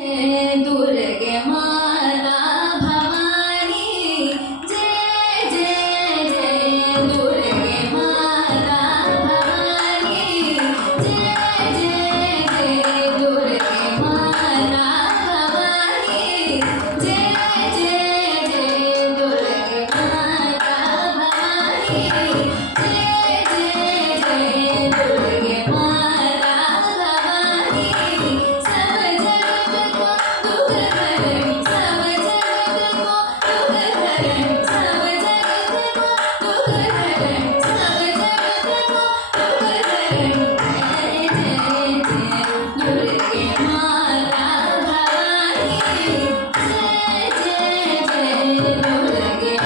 दुर्गे माता भवानी जय जय जय दुर्गे माता भवानी जय जय जय दुर्गे माता भवानी जय जय जय दुर्गे माता भवानी जय जय जय दुर्गे माता भवानी सब जगत को दुख हरणी सब जगत को दुख हरणी सब जगत को दुख हरणी सब जगत को दुख हरणी जय जय जय दुर्गे माता भवानी जय जय जय दुर्गे